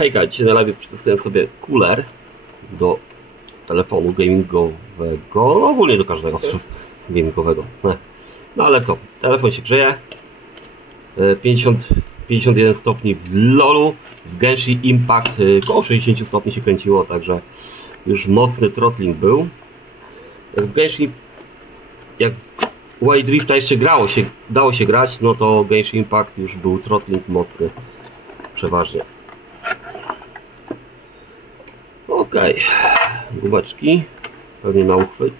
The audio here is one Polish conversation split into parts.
Hejka, dzisiaj na live przetestuję sobie cooler do telefonu gamingowego, no ogólnie do każdego gamingowego. No ale co, telefon się grzeje, E, 50, 51 stopni w LoLu, w Genshin Impact e, koło 60 stopni się kręciło, także już mocny throttling był. W Genshin, jak w Wild Drifta jeszcze grało się, dało się grać, no to Genshin Impact już był throttling mocny, przeważnie. Okej, gumeczki, pewnie na uchwyt.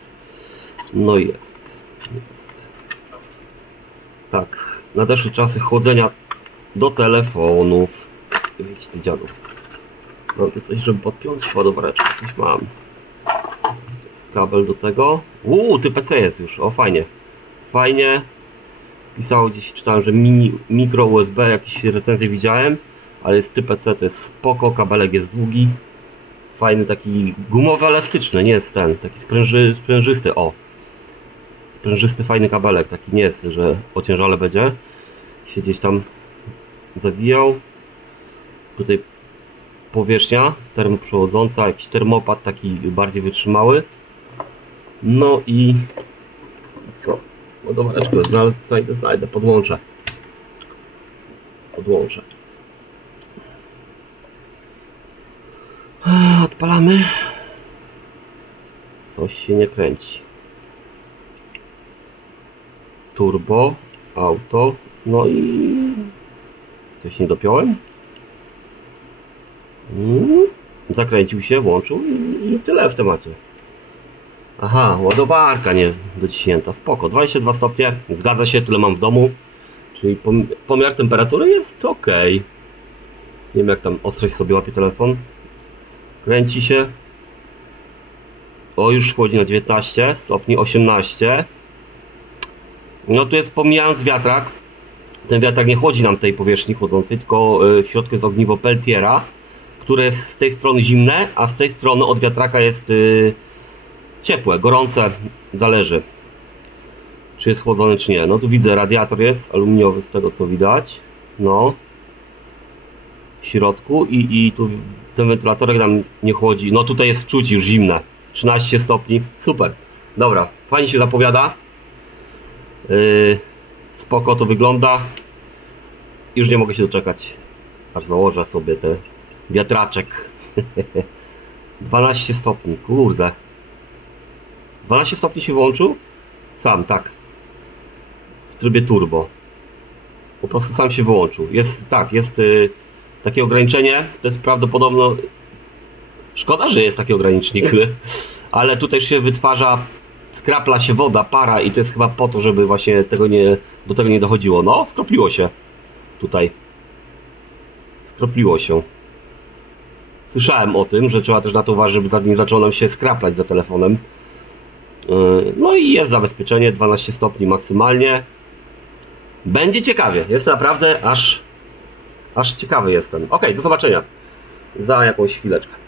No jest, jest. Tak, nadeszły czasy chodzenia do telefonów. Widzicie ty dziadu. Mam tu coś, żeby podpiąć ładowareczkę, coś mam. Kabel do tego. Uuu, ty PC jest już, o fajnie. Fajnie. Pisało gdzieś, czytałem, że mini, mikro USB, jakieś recenzje widziałem, ale jest typ PC, to jest spoko, kabelek jest długi. Fajny taki gumowy, elastyczny, nie jest ten, taki spręży, sprężysty, o. Sprężysty, fajny kabelek, taki nie jest, że ociężale będzie. Się gdzieś tam zawijał. Tutaj powierzchnia termoprzewodząca, jakiś termopad taki bardziej wytrzymały. No i co? Ładowareczkę znajdę, znajdę, podłączę. Podłączę. Odpalamy. Coś się nie kręci. Turbo, auto, no i coś nie dopiąłem. Mm, Zakręcił się, włączył i, i tyle w temacie. Aha, ładowarka nie dociśnięta, spoko. 22 stopnie, zgadza się, tyle mam w domu. Czyli pom- pomiar temperatury jest ok. Nie wiem jak tam ostrość sobie łapie telefon. Kręci się. O, już wchodzi na 19 stopni, 18. No tu jest pomijając wiatrak. Ten wiatrak nie chłodzi nam tej powierzchni chłodzącej, tylko y, w środku jest ogniwo Peltiera, które jest z tej strony zimne, a z tej strony od wiatraka jest y, ciepłe, gorące, zależy czy jest chłodzony czy nie. No tu widzę radiator jest aluminiowy z tego co widać. No. W środku i, i tu ten wentylatorek nam nie chłodzi. No tutaj jest czuć już zimne. 13 stopni. Super. Dobra, fajnie się zapowiada. Yy, spoko to wygląda. Już nie mogę się doczekać. Aż założę sobie ten wiatraczek. 12 stopni, kurde. 12 stopni się włączył? Sam, tak. W trybie turbo. Po prostu sam się wyłączył. Jest, tak, jest y, takie ograniczenie. To jest prawdopodobnie... Szkoda, że jest taki ogranicznik, ale tutaj się wytwarza, skrapla się woda, para i to jest chyba po to, żeby właśnie tego nie, do tego nie dochodziło. No, skropliło się tutaj. Skropliło się. Słyszałem o tym, że trzeba też na to uważać, żeby zanim zaczęło nam się skraplać za telefonem. Yy, No i jest zabezpieczenie 12 stopni maksymalnie. Będzie ciekawie. Jest naprawdę aż, aż ciekawy jestem. Ok, do zobaczenia za jakąś chwileczkę.